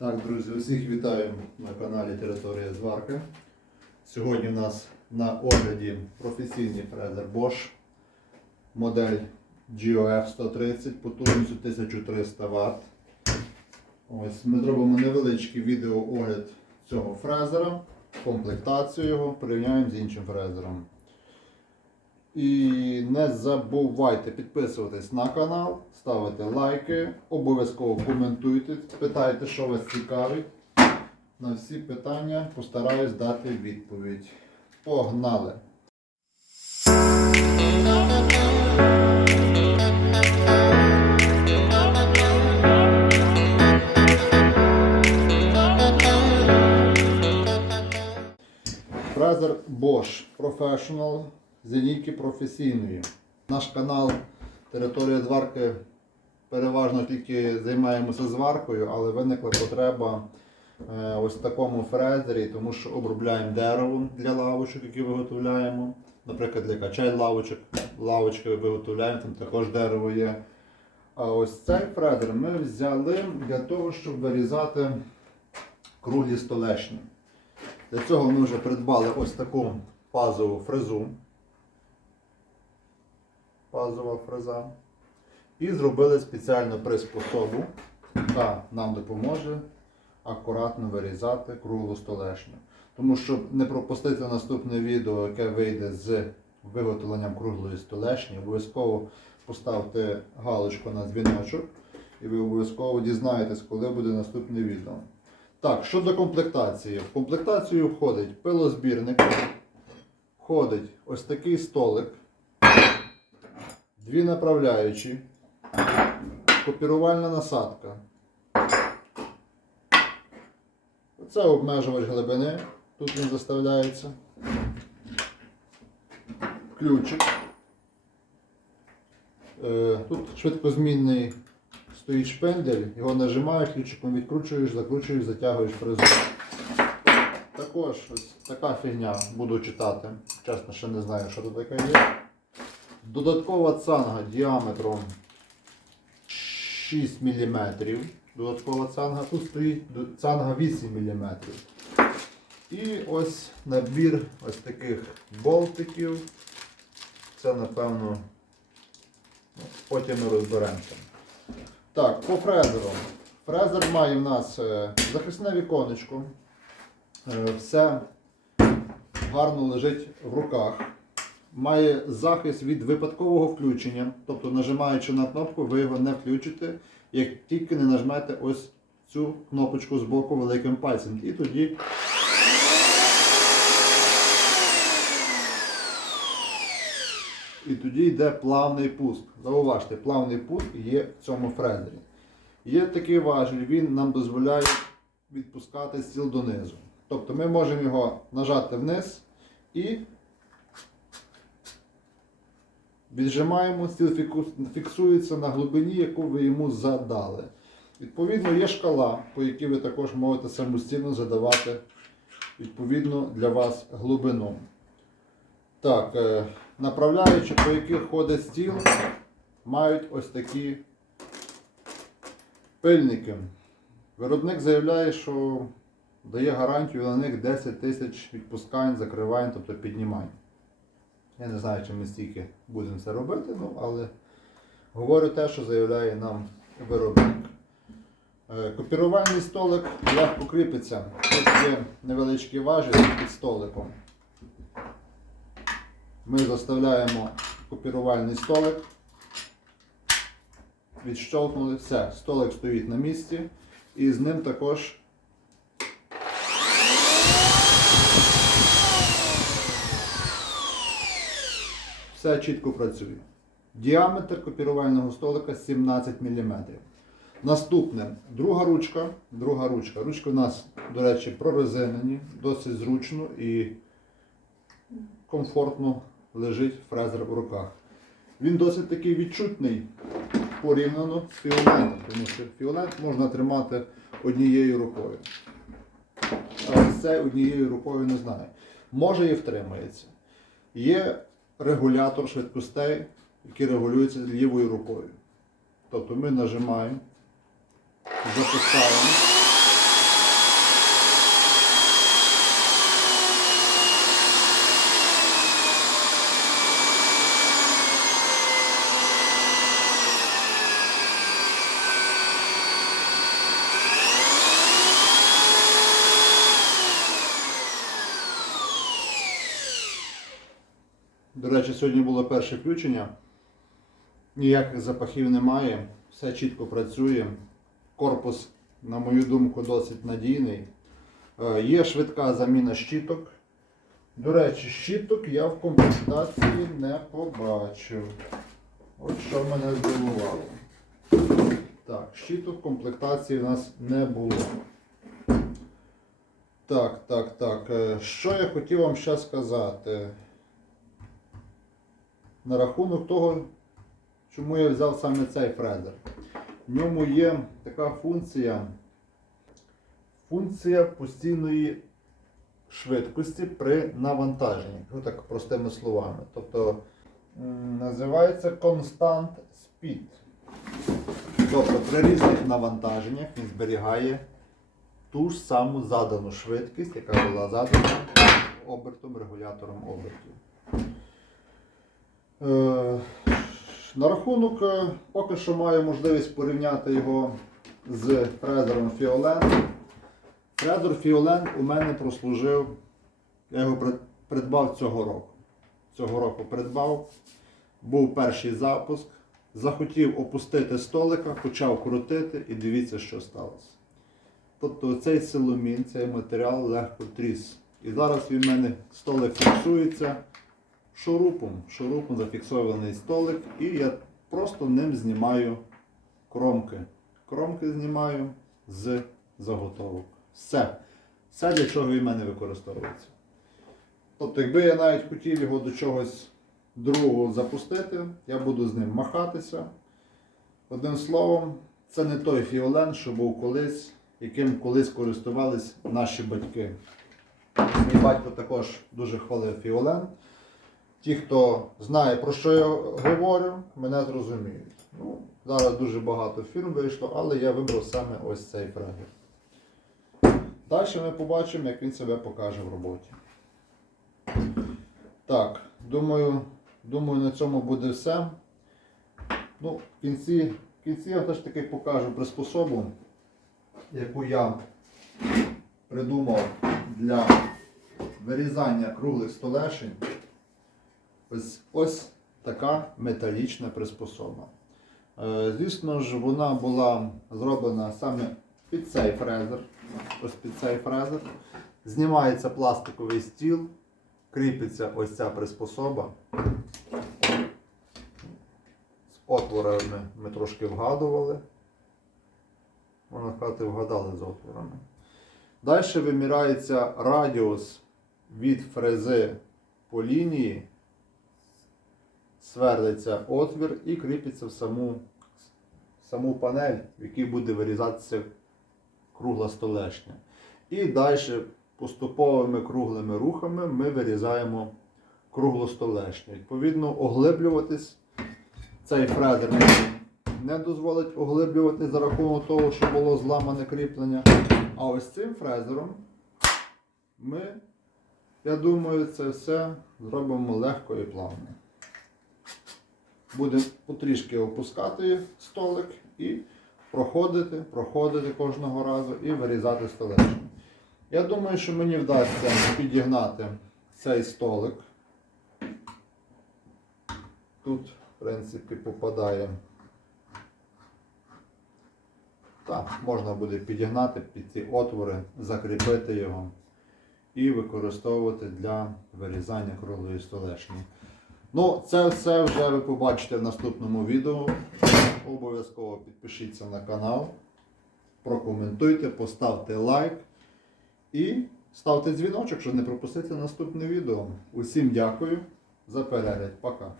Так, друзі, усіх вітаю на каналі Територія Зварки. Сьогодні у нас на огляді професійний фрезер Bosch, модель GOF 130 потужністю 1300 Вт. Ось ми зробимо невеличкий відеоогляд цього фрезера, комплектацію його, порівняємо з іншим фрезером. І не забувайте підписуватись на канал, ставити лайки, обов'язково коментуйте, питайте, що вас цікавить. На всі питання постараюсь дати відповідь. Погнали! Фрезер Bosch Professional з професійної. Наш канал Територія зварки переважно тільки займаємося зваркою, але виникла потреба е, ось такому фрезері, тому що обробляємо дерево для лавочок, які виготовляємо. Наприклад, для качель лавочок, лавочки виготовляємо, там також дерево є. А ось цей фрезер ми взяли для того, щоб вирізати круглі столешні. Для цього ми вже придбали ось таку пазову фрезу. Пазова фреза. І зробили спеціальну приспособу, яка нам допоможе акуратно вирізати круглу столешню. Тому щоб не пропустити наступне відео, яке вийде з виготовленням круглої столешні, обов'язково поставте галочку на дзвіночок і ви обов'язково дізнаєтесь, коли буде наступне відео. Так, щодо комплектації. В комплектацію входить пилозбірник, входить ось такий столик, дві направляючі, копірувальна насадка. Це обмежувач глибини, тут він заставляється. Ключик. Е, Тут швидкозмінний стоїть шпендель, його нажимаєш, ключиком відкручуєш, закручуєш, затягуєш фрезу. Також ось така фігня буду читати. Чесно, ще не знаю, що тут таке є. Додаткова цанга діаметром 6 мм. Додаткова цанга. Тут стоїть цанга 8 мм. І ось набір ось таких болтиків. Це напевно ну, потім ми розберемося. Так, по фрезеру. Фрезер має в нас е, захисне віконечко. Е, Все гарно лежить в руках. Має захист від випадкового включення. Тобто, нажимаючи на кнопку, ви його не включите, як тільки не нажмете ось цю кнопочку з боку великим пальцем. І тоді І тоді йде плавний пуск. Зауважте, плавний пуск є в цьому фрезері. Є такий важіль, він нам дозволяє відпускати стіл донизу. Тобто ми можемо його нажати вниз і віджимаємо, стіл фіксується на глибині, яку ви йому задали. Відповідно, є шкала, по якій ви також можете самостійно задавати відповідно для вас глибину. Так, е, направляючи, по яких ходить стіл, мають ось такі пильники. Виробник заявляє, що дає гарантію на них 10 тисяч відпускань, закривань, тобто піднімань. Я не знаю, чи ми стільки будемо це робити, ну, але говорю те, що заявляє нам виробник. Е, Копірувальний столик легко кріпиться. Тут є невеличкий важіль під столиком. Ми заставляємо копірувальний столик. Відщолкнули все. Столик стоїть на місці і з ним також все чітко працює. Діаметр копірувального столика 17 мм. Наступне, друга ручка. Друга ручка. Ручки у нас, до речі, прорезинені, досить зручно і комфортно лежить фрезер у руках. Він досить такий відчутний порівняно з фіолентом, тому що фіолент можна тримати однією рукою. А ось цей однією рукою не знаю. Може і втримається. Є регулятор швидкостей, який регулюється лівою рукою. Тобто ми нажимаємо, запускаємо. речі, сьогодні було перше включення. Ніяких запахів немає, все чітко працює. Корпус, на мою думку, досить надійний. Е, Є швидка заміна щиток. До речі, щиток я в комплектації не побачив. От що мене здивувало. Так, щиток в комплектації в нас не було. Так, так, так. е, Що я хотів вам ще сказати? На рахунок того, чому я взяв саме цей фрезер. В ньому є така функція. Функція постійної швидкості при навантаженні. Ну так простими словами. Тобто називається Constant Speed. Тобто при різних навантаженнях він зберігає ту ж саму задану швидкість, яка була задана обертом, регулятором обертів. Е, на рахунок е, поки що маю можливість порівняти його з фрезером Фіолен. Фрезер Фіолен у мене прослужив, я його придбав цього року. Цього року придбав, був перший запуск, захотів опустити столика, почав крутити і дивіться, що сталося. Тобто цей силомін, цей матеріал легко тріс. І зараз він в мене столик фіксується шурупом. Шурупом зафіксований столик, і я просто ним знімаю кромки. Кромки знімаю з заготовок. Все. Все для чого він мене використовується. Тобто, якби я навіть хотів його до чогось другого запустити, я буду з ним махатися. Одним словом, це не той фіолен, що був колись, яким колись користувались наші батьки. Мій батько також дуже хвалив фіолен. Ті, хто знає, про що я говорю, мене зрозуміють. Ну, зараз дуже багато фірм вийшло, але я вибрав саме ось цей фрагер. Далі ми побачимо, як він себе покаже в роботі. Так, думаю, думаю, на цьому буде все. Ну, в кінці, в кінці я все ж таки покажу приспособу, яку я придумав для вирізання круглих столешень. Ось, ось така металічна приспособа. Е, Звісно ж, вона була зроблена саме під цей фрезер. Ось під цей фрезер. Знімається пластиковий стіл, кріпиться ось ця приспособа. З отворами ми трошки вгадували. Можна сказати, вгадали з отворами. Далі вимірається радіус від фрези по лінії, сверлиться отвір і кріпиться в саму, саму панель, в якій буде вирізатися кругла столешня. І далі поступовими круглими рухами ми вирізаємо круглу столешню. Відповідно, оглиблюватись цей фрезер не дозволить оглиблювати за рахунок того, що було зламане кріплення. А ось цим фрезером ми, я думаю, це все зробимо легко і плавно. Будемо потрішки опускати столик і проходити, проходити кожного разу і вирізати столешню. Я думаю, що мені вдасться підігнати цей столик. Тут, в принципі, попадає. Так, можна буде підігнати під ці отвори, закріпити його і використовувати для вирізання круглої столешні. Ну, це все вже ви побачите в наступному відео. Обов'язково підпишіться на канал, прокоментуйте, поставте лайк і ставте дзвіночок, щоб не пропустити наступне відео. Усім дякую за перегляд. Пока.